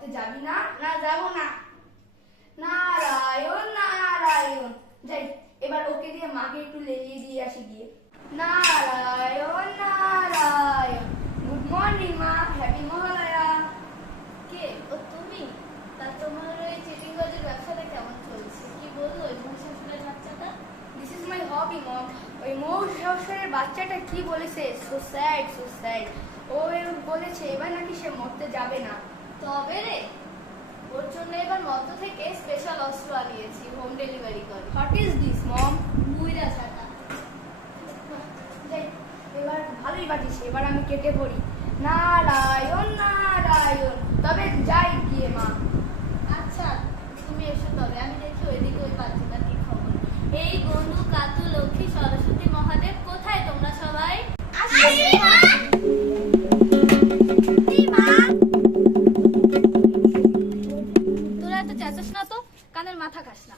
বেটা যাবি না? না যাব না। নারায়ণ নারায়ণ। যাই এবার ওকে দিয়ে মাকে একটু লেলিয়ে দিয়ে আসি গিয়ে। নারায়ণ নারায়ণ। গুড মর্নিং মা। হ্যাপি মহালয়া কে? ও তুমি? তা তোমার ওই চিটিং বাজের ব্যবসাটা কেমন চলছে? কি বলল ওই মহিষাসুরের বাচ্চাটা দিস ইজ মাই হবি মম ওই মৌ বাচ্চাটা কি বলেছে? সো স্যাড সো স্যাড ও বলেছে এবার নাকি সে মরতে যাবে না। তবে রে ওর জন্য এবার মধ্য থেকে স্পেশাল অস্ত্র আনিয়েছি হোম ডেলিভারি করে। হোয়াট ইজ দিস মম ছাটা যাই, এবার ভালোই বাজিস এবার আমি কেটে পড়ি নারায়ণ নারায়ণ তবে যাই গিয়ে মা। আচ্ছা তুমি এসো তবে আমি দেখি ওইদিকে ওই বাচ্চাটা কি খবর। এই বন্ধু কাতু লক্ষ্মী সরস্বতী মহাদেব মাথা খাস না।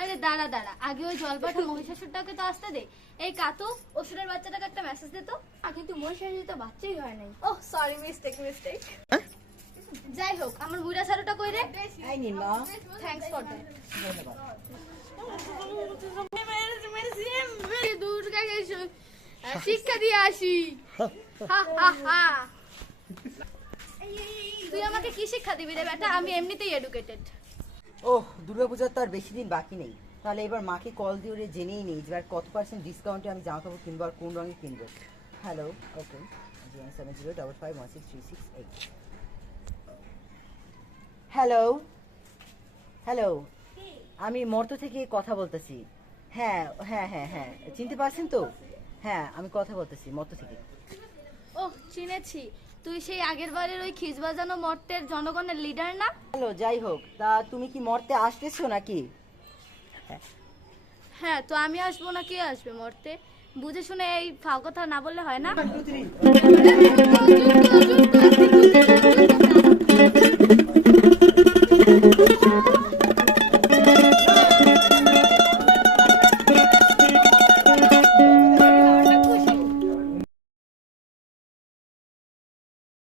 আরে দাঁড়া দাঁড়া। আগে ওই জলপাটা মহিষাসুরটাকে তো আসতে দে। এই কাতু অসুরের বাচ্চাটাকে একটা মেসেজ দে তো। আ, কিন্তু মহিষাসুর তো বাচ্চাই হয় নাই। ওহ সরি মিস্টেক মিস্টেক যাই হোক আমার বুড়া সারোটা কই রে? এই নিন মা। থ্যাঙ্কস ফর দ্যাট ধন্যবাদ। দুর্গাকে শিক্ষা দিয়ে আসি। হা হা হা তুই আমাকে কি শিক্ষা দিবি রে বেটা? আমি এমনিতেই এডুকেটেড ওহ, দুর্গাপূজার তো আর বেশি দিন বাকি নেই। তাহলে এবার মাকে কল দিয়ে ওরে জেনেই নেই আর কত পার্সেন্ট ডিসকাউন্টে আমি জামা কাপড় কিনবো আর কোন রঙে কিনবো। Hello okay zero double five one six three six eight hello hello আমি মর্ত থেকে কথা বলতেছি। হ্যাঁ হ্যাঁ হ্যাঁ হ্যাঁ চিনতে পারছেন তো? হ্যাঁ আমি কথা বলতেছি মর্ত থেকে। ওহ চিনেছি তুই সেই আগের বারের ওই খিজ বাজানো মর্তের জনগণের লিডার না হ্যালো যাই হোক তা তুমি কি মর্তে আসতেছো নাকি হ্যাঁ তো আমি আসব না কে আসবে মর্তে বুঝে শুনে এই ফাও কথা না বললে হয় না.